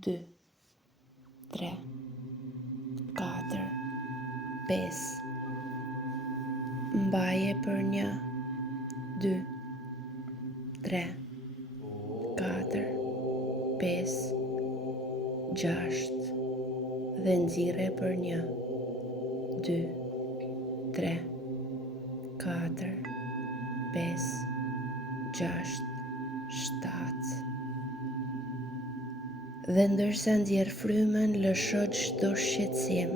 2, 3, 4, 5. Mbaje për 1, 2, 3, 4, 5, 6 dhe nxirre për 1, 2, 3, 4, 5, 6, 7. Dhe ndërsa nxjerr frymën, lësho çdo shqetësim,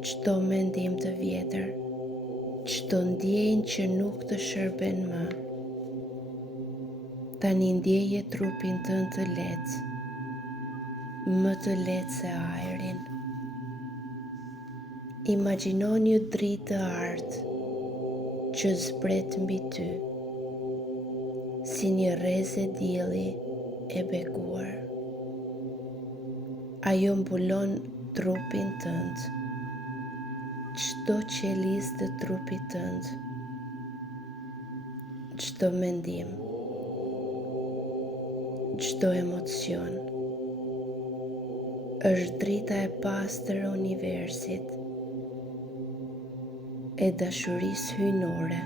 çdo mendim të vjetër, çdo ndjenjë që nuk të shërben më. Tani ndjeje trupin tënd të lehtë, më të lehtë se ajrin. Imagjino një dritë të artë që zbret mbi ty, si një rrezë dielli e bekuar. Ajo mbulon trupin tënd, çdo qelizë të trupit tënd, çdo mendim, çdo emocion. Është drita e pastër e universit, e dashurisë hyjnore,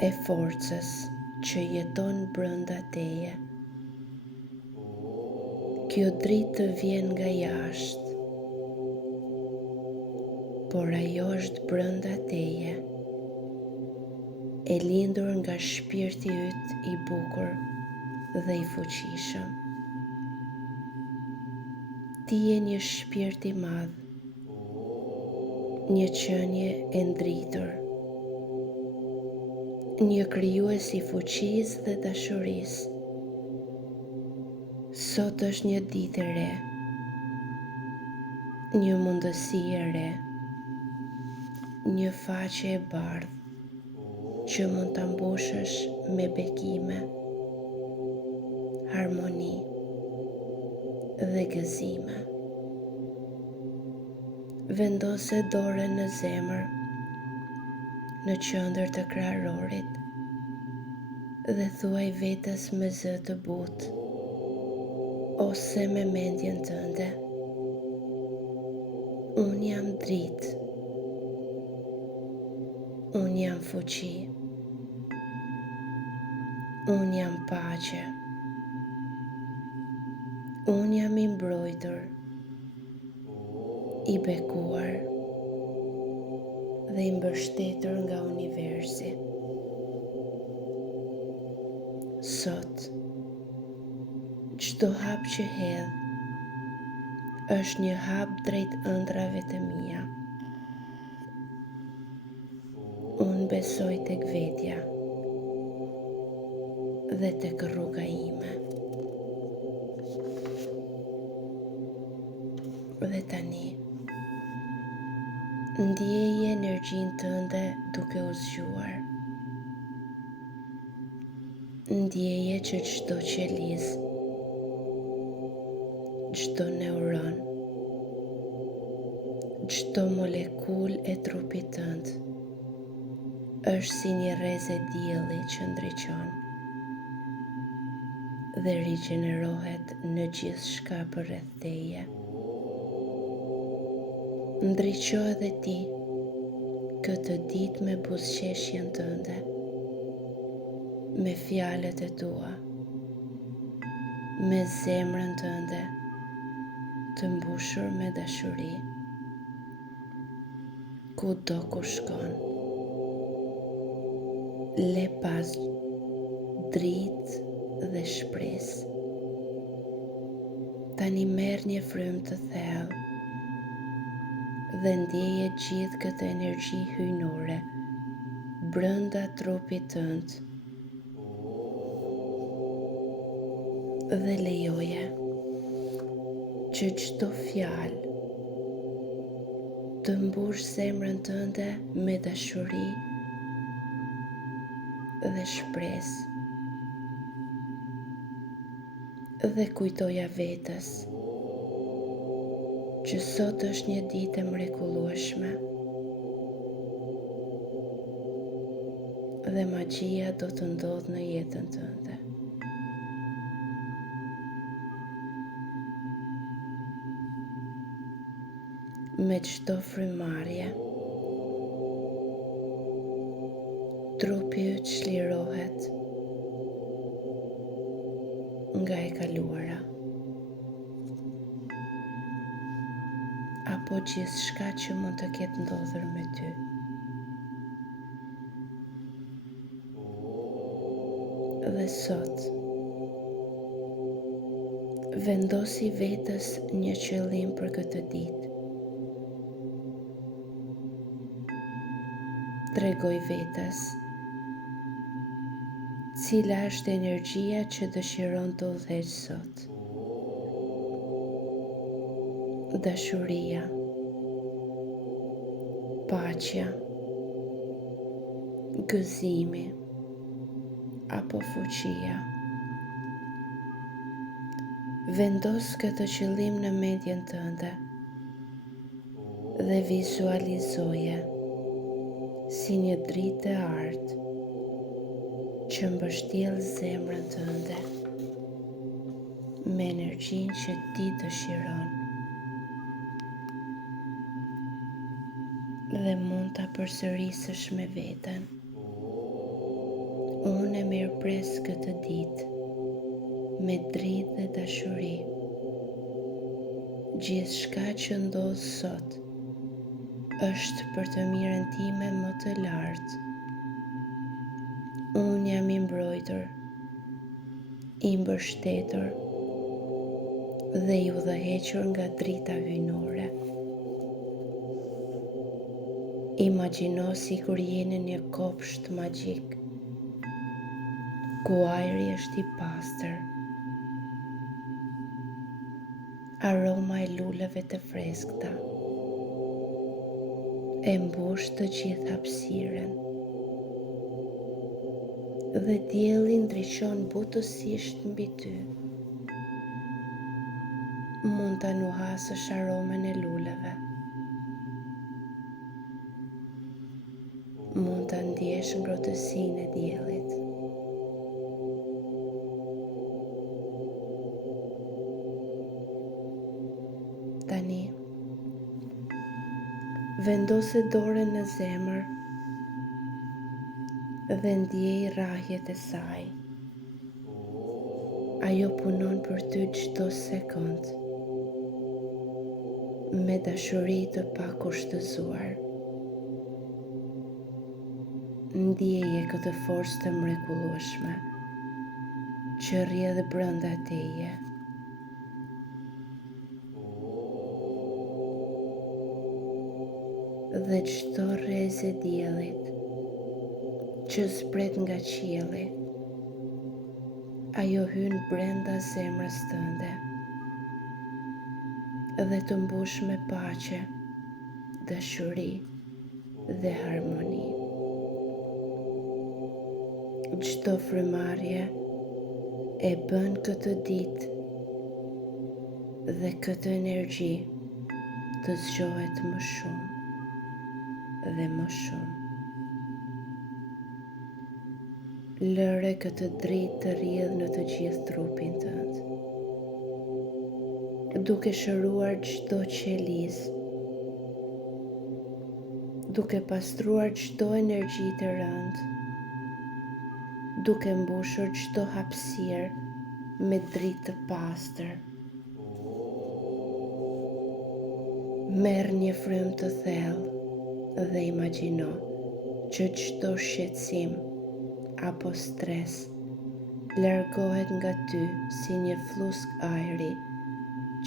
e forcës që jeton brenda teje. Kjo dritë të vjen nga jashtë, por ajo është brenda teje, e lindur nga shpirti yt i bukur dhe i fuqishëm. Ti je një shpirt i madh, një qenie e ndritur, një krijues i fuqisë dhe dashurisë. Sot është një ditë e re, një mundësi e re, një faqe e bardhë që mund ta mbushësh me bekime, harmoni dhe gëzime. Vendose dorën në zemër, në qendër të kraharorit dhe thuaj vetes me zë të butë ose me mendjen tënde: unë jam dritë, unë jam fuqi, unë jam paqe, unë jam i mbrojtur, i bekuar dhe i mbështetur nga universi. Sot, çdo hap që hedh është një hap drejt ëndrave të mia. Unë besoj tek vetja dhe tek rruga ime. Dhe tani, ndjeje energjinë tënde duke u zgjuar. Ndjeje që çdo qelizë, çdo neuron, çdo molekulë e trupit tënd është si një rrezë dielli që ndriçon dhe rigjenerohet në gjithçka përreth teje. Ndriço edhe ti këtë ditë me buzëqeshjen tënde, me fjalët e tua, me zemrën tënde të mbushur me dashuri. Kudo ku shkon, le pas dritë dhe shpresë. Tani merr një frymë të thellë dhe ndjeje gjithë këtë energji hyjnore brenda trupit tënd. Dhe lejoje që çdo fjalë të mbush zemrën tënde me dashuri dhe shpresë. Dhe kujtoja vetes që sot është një ditë e mrekullueshme dhe magjia do të ndodhë në jetën tënde. Me çdo frymarrje, trupi yt çlirohet nga e kaluara, apo gjithçka që mund të ketë ndodhur me ty. Dhe sot, vendosi vetës një qëllim për këtë ditë. Tregoj vetës cila është energjia që dëshiron të udhëheq sot. Dashuria, paqja, gëzimi apo fuqia. Vendos këtë qëllim në mendjen tënde dhe vizualizoje si një dritë e artë që mbështjell zemrën tënde me energjinë që ti dëshiron dhe mund ta përsërisësh me veten. Unë e mirëpres këtë ditë me dritë dhe dashuri. Gjithçka që ndodh sot është për të mirën time më të lartë. Unë jam i mbrojtur, i mbështetur dhe i udhëhequr nga drita hyjnore. Imagjino sikur je në një kopsht magjik, ku ajri është i pastër. Aroma e luleve të freskëta e mbush të gjithë hapësiren dhe dielli ndriçon butësisht mbi ty. Mund ta nuhasësh aromen e luleve. Mund ta ndjesh ngrohtësinë e diellit. Tani, vendose dorën në zemër dhe ndjej rrahjet e saj. Ajo punon për ty çdo sekond me dashuri të pakushtëzuar. Ndjeje këtë forcë të mrekullueshme që rrjedh brenda teje. Dhe çdo rrezë e diellit që zbret nga qielli, ajo hyn brenda zemrës tënde dhe të mbush me paqe, dashuri dhe harmoni. Çdo frymarrje e bën këtë ditë dhe këtë energji të zgjohet më shumë dhe më shumë. Lëre këtë dritë të rrjedhë në të gjithë trupin tënd, duke shëruar çdo qelizë, duke pastruar çdo energji të rëndë, duke mbushur çdo hapësirë me dritë të pastër. Merr një frymë të thellë dhe imagjino që çdo shqetësim apo stres largohet nga ty si një flusk ajri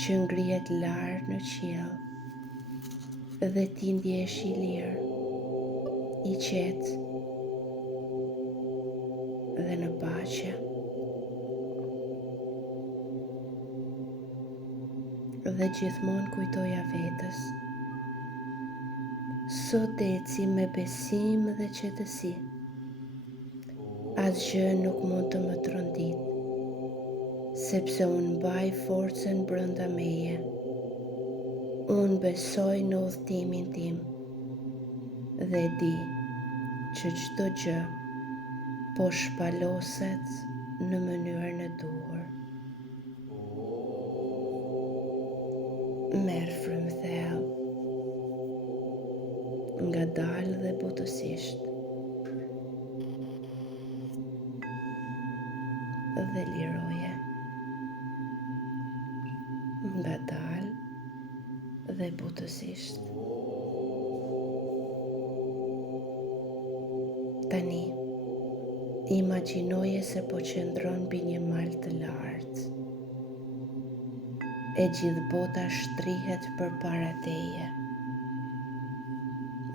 që ngrihet lart në qiell dhe ti ndjehesh i lirë, i qetë dhe në paqe. Dhe gjithmonë kujtoja vetës, sot eci me besim dhe qetësi. Asgjë nuk mund të më trondit, sepse unë mbaj forcën brenda meje. Unë besoj në udhëtimin tim dhe di që çdo gjë po shpaloset në mënyrën e duhur. Merr frymë thellë ngadalë dhe butësisht, dhe liroje, ngadalë dhe butësisht. Tani, imagjinoje se po qëndron mbi një mal të lartë. E gjithë bota shtrihet përpara teje.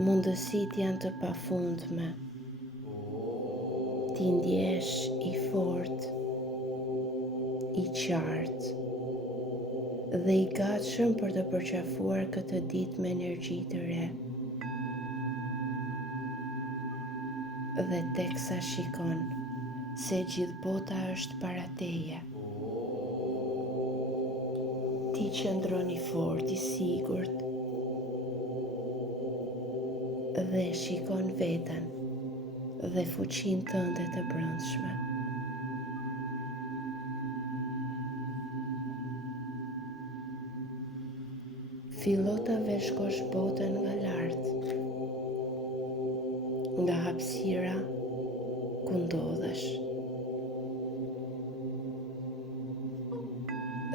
Mundësitë janë të pafundme. Ti ndjesh i fortë, i qartë dhe i gatshëm për të përqafuar këtë ditë me energji të re. Dhe teksa shikon se gjithë bota është para teje, ti qëndron i fortë, i sigurt dhe shikon veten dhe fuqinë tënde të brendshme. Fillo ta veshkosh botën nga lart, nga hapësira ku ndodhesh.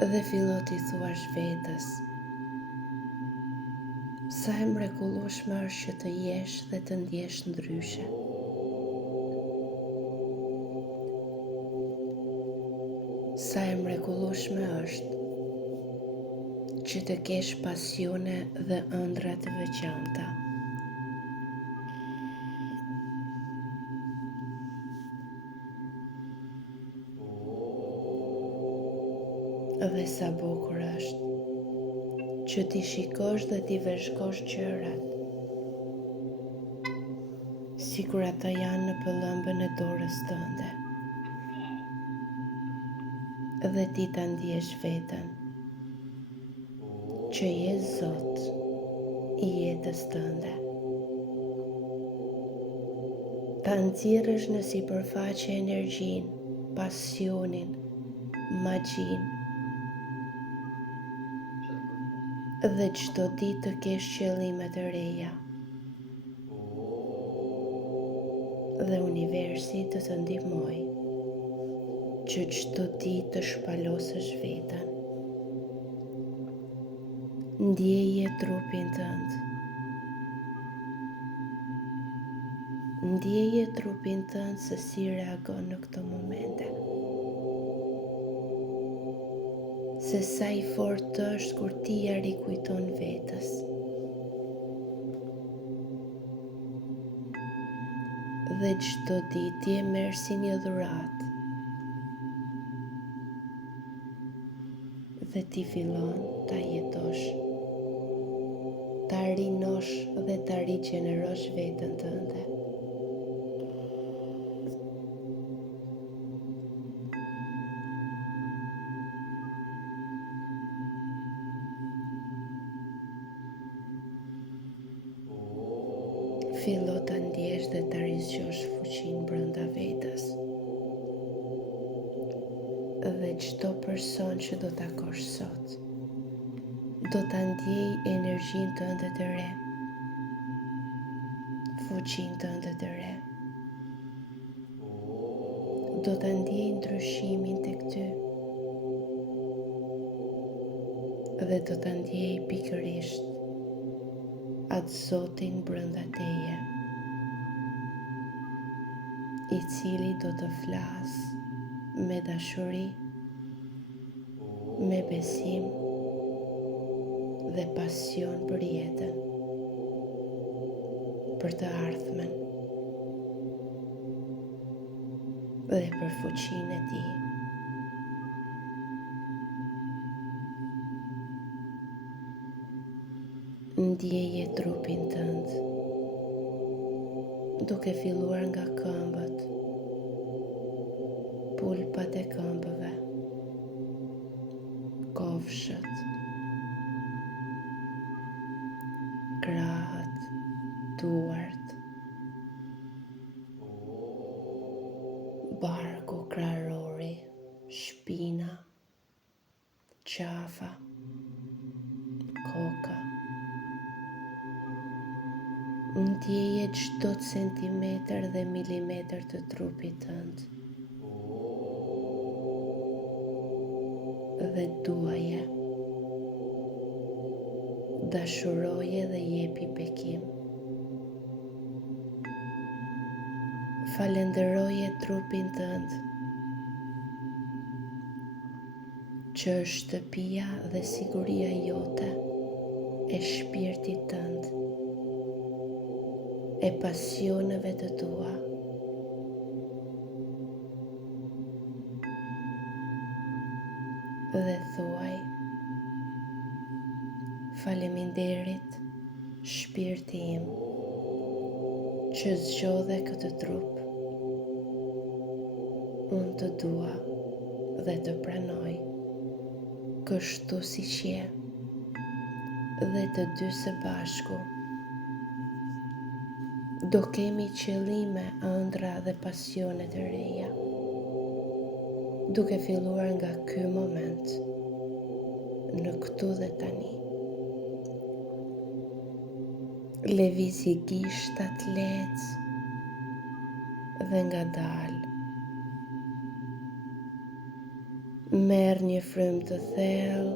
Dhe fillo t'i thuash vetes: sa e mrekullueshme është që të jesh dhe të ndjesh ndryshe. Sa e mrekullueshme është që të kesh pasione dhe ëndra të veçanta. Dhe sa bukur është që ti shikosh dhe ti veshkosh gjërat sikur ata janë në pëllëmbën e dorës tënde. Dhe ti ta ndjesh veten që je Zot i jetës tënde. Ta nxjerrësh në sipërfaqe energjinë, pasionin, magjinë, dhe çdo ditë të kesh qëllime të reja. Dhe universi të të ndihmojë që çdo ditë të shpalosësh veten. Ndjeje trupin tënd. Ndjeje trupin tënd se si reagon në këto momente. Se sa i fortë është kur ti ja rikujton vetes. Dhe çdo ditë ti e merr si një dhuratë. Dhe ti fillon ta jetosh, ta rinosh dhe ta rigjenerosh veten tënde. Fillo ta ndjesh dhe ta rizgjosh fuqinë brenda vetes. Dhe çdo person që do takosh sot do ta ndjej energjinë tënde të re, fuqinë tënde të re. Do ta ndjej ndryshimin tek ty. Dhe do ta ndjej pikërisht atë Zotin brenda teje, i cili do të flasë me dashuri, me besim dhe pasion për jetën, për të ardhmen dhe për fuqinë e tij. Ndjeje trupin tënd, duke filluar nga këmbët, pulpat e këmbëve, kofshët, krahët, duart, barku krahërori, shpina, qafa, koka, Ndjeje çdo centimetër dhe milimetër të trupit tënd dhe duaje. Dashuroje dhe jepi bekim. Falenderoje trupin tënd që është shtëpia dhe siguria jote, e shpirtit tënd, e pasioneve të tua. Dhe thuaj: faleminderit, shpirti im, që zgjodhe këtë trup. Unë të dua dhe të pranoj kështu siç je, dhe të dy së bashku do kemi qëllime, ëndra dhe pasione të reja, duke filluar nga ky moment, në këtu dhe tani. Lëvizi gishtat lehtë dhe ngadalë. Merr një frymë të thellë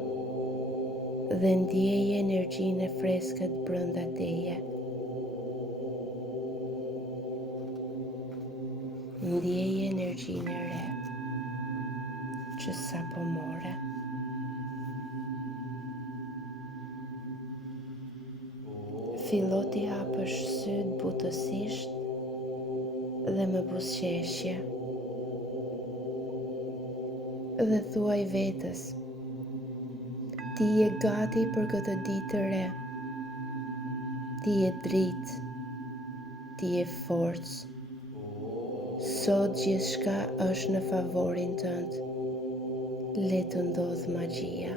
dhe ndjeje energjinë e freskët brenda teje. Ndjeje energjinë e re që sapo more. Fillo t'i hapësh syt butësisht dhe me buzëqeshje. Dhe thuaj vetes: ti je gati për këtë ditë të re. Ti je dritë, ti je forcë. Sot gjithçka është në favorin tënd. Le të ndodhë magjia.